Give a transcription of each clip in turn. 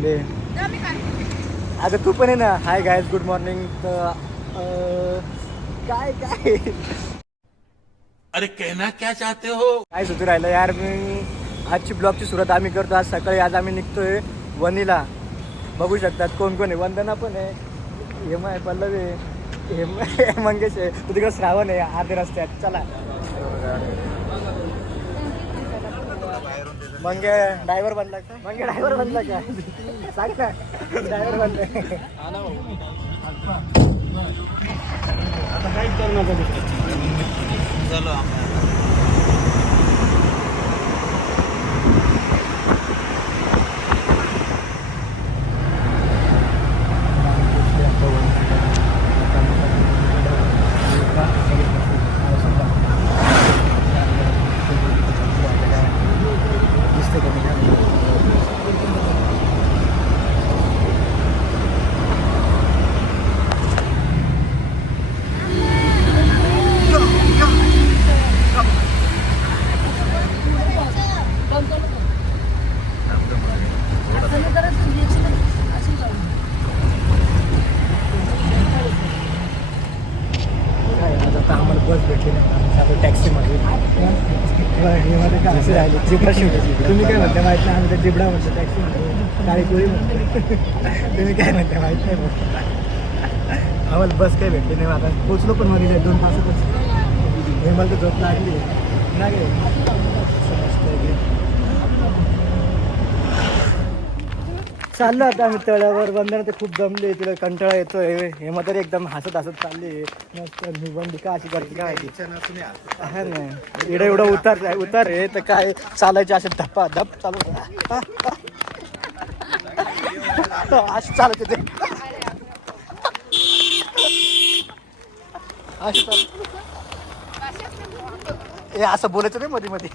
थांबे. अगं तू पण आहे ना. Hi guys, good morning. तर काय काय अरे कहना क्या चाहते हो? काय सुचू राहिलं यार. मी आजची ब्लॉगची सुरुवात आम्ही करतो. आज सकाळी आम्ही निघतोय वणीला. बघू शकतात कोण कोण आहे. वंदना पण आहे, हेमा आहे, पल्लवी आहे, मंगेश आहे, तू तिकडं श्रावण आहे अर्धे रस्त्यात. चला मंगे ड्रायव्हर बनला का? मंगे ड्रायव्हर बनला का? सांग ना. ड्रायव्हर बनलाय. आता काहीच करू नका. बस भेटली नाही टॅक्सीमध्ये राहिले. जिबडा शिवली. तुम्ही काय म्हणता माहीत नाही. आम्ही तर जिबडा म्हणतो टॅक्सीमध्ये. काळी कोळी म्हणतो. तुम्ही काय म्हणता माहीत नाही. आम्हाला बस काही भेटली नाही. आता पोचलो पण मध्ये 2 तासातच. हे मला तर झोप लागली नाही. चाललो आता आम्ही तळ्यावर. वंदना ते खूप दमले, तिला कंटाळा येतोय. हे मग तरी एकदम हसत हसत चालली. मस्त निबंध का अशी करते काय आहे ना. एवढा एवढा उतार आहे तर काय चालायचे असे धप्पा धप चालू अशी चालत ते अशी चाल. हे असं बोलायचं नाही मध्ये मध्ये.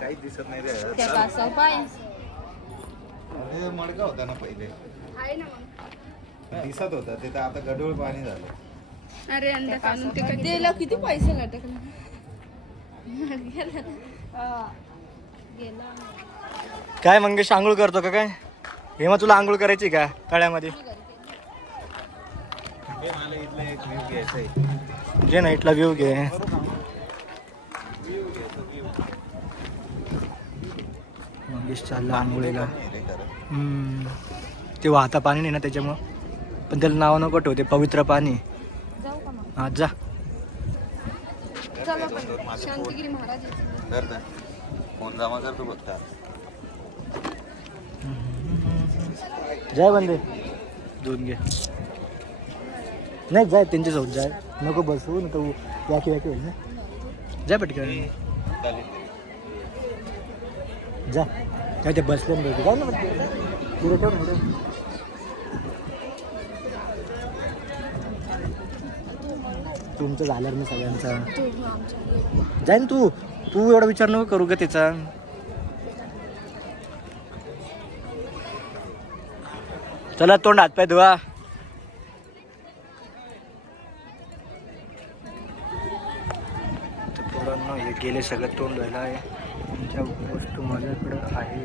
काहीच दिसत नाही रे. अरे मडका होता ना पहिले, दिसत होता ते, तर आता गढूळ पाणी झालं. अरे अंडा काढून ते द्यायला किती पैसे लटकले. काय मंगेश आंघोळ करतो का काय? हे मग तुला आंघोळ करायची का तळ्यामध्ये? मला इथलं एक व्ह्यू घ्यायचंय. घे ना इथला व्ह्यू घे. मंगेश चालला आंघोळीला. ते वाहता पाणी नाही ना त्याच्यामुळं. पण त्याला नाव नको ठेवते, पवित्र पाणी. हा जा. शांतिगिरी महाराज कर फोन जमा करतो फक्त. जाय बंदे दोन घे. नाही जाय त्यांच्यासोबत जाय. नको बसू ना तो याकी याकी होईल ना. जाय पटकन जा. काय ते बसले ना जाय ना पुढे ठेव ना. तुमचं झालं ना सगळ्यांचा. जाय ना तू. तू एवढा विचार नको करू का त्याचा. चला तोंड हातपाय धुवा. तर पोरांना हे गेले सगळं तोंड धुवायला आहे. त्यांच्या वस्तू माझ्याकडं आहे.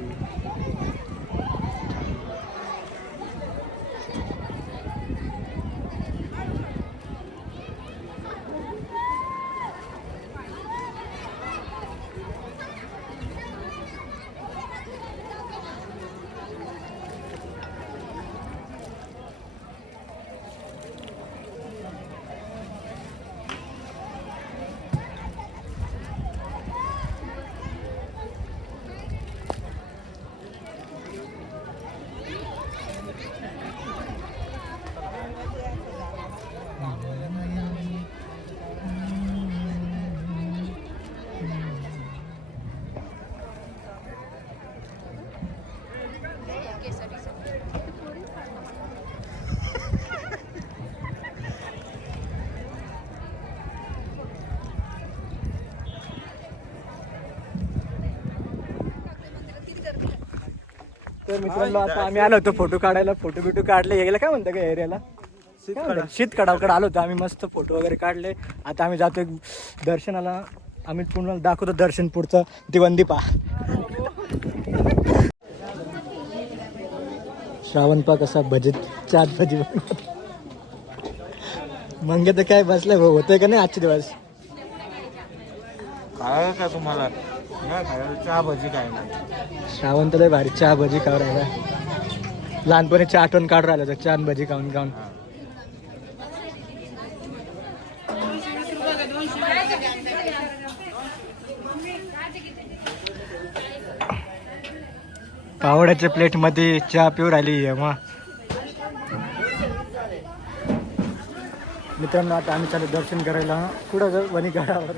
तर मित्रांनो आता आम्ही आलो होतो फोटो काढायला. फोटो बिटो काढले. यायला काय म्हणतं का एरियाला शीतकडावकडे आलो होतो आम्ही. मस्त फोटो वगैरे काढले. आता आम्ही जातोय दर्शनाला. आम्ही पुन्हा दाखवतो दर्शन पुढचं दिवंदी पहा. श्रावण पा कसा भजी चाट भजी मंगे तर काय बसलाय भाऊ, होतंय का नाही आजचे दिवस. काय का तुम्हाला चहा भजी काय नाही. श्रावण तर लय भारी चहा भजी खाऊ राहिला. लहानपणी चहा आठवण काढून राहिला चहा भजी खाऊन खाऊन. पावड्याच्या प्लेट मध्ये चहा पिऊ राहिली मग. मित्रांनो आता आम्ही चालू दर्शन करायला कुठं वणी गडावर.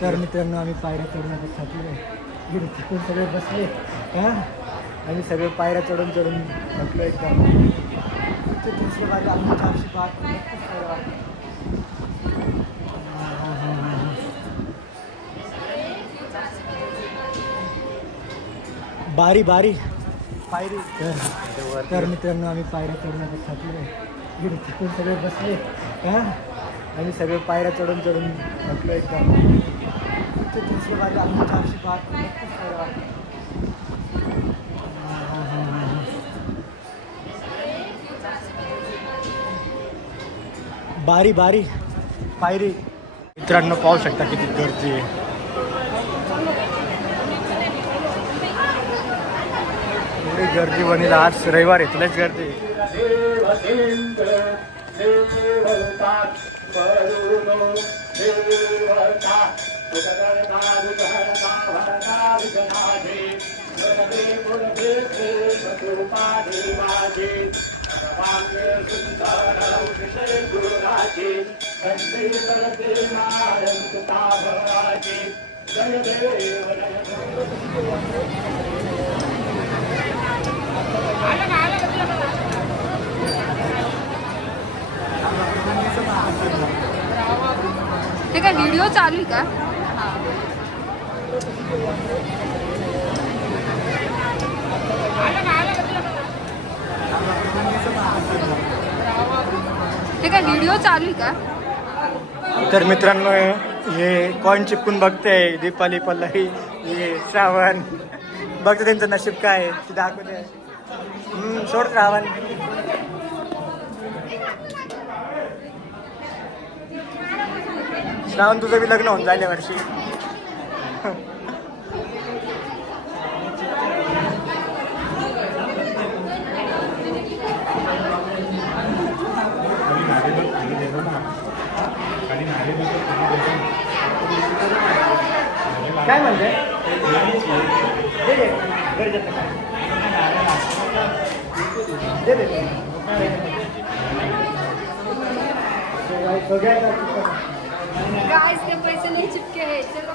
तर मित्रांनो आम्ही पायऱ्या चढून आता थकलो. थकून सगळे बसले. आम्ही सगळे पायऱ्या चढून चढून थकलो एकदम. दुसऱ्या बाजू आम्ही 405 नक्कीच पायऱ्या वाटल्या. बारी बारी पायरी. तर मित्रांनो आम्ही पायऱ्या चढून आता थकलो. थकून सगळे बसले. आम्ही सगळे पायऱ्या चढून चढून थकलो एकदम. दुसऱ्या बाजू आम्ही 405 नक्कीच पायऱ्या वाटल्या. बारी बारी पायरी. मित्रांनो पाहू शकता किती गर्दी आहे. एवढी गर्दी बनीला. आज रविवार आहे तुलाच गर्दी. हे काय व्हिडिओ चालू आहे का? हे काय व्हिडिओ चालू आहे का? तर मित्रांनो हे कॉइन चिपकून बघते दीपाली पल्लवी हे श्रावण बघते त्यांचं नशीब काय आहे ते दाखवते. सोड श्रावण. श्रावण तुझं बी लग्न होऊन जाईल या वर्षी. काय म्हणते गाइस के पैसे नहीं चिपके हैं. चलो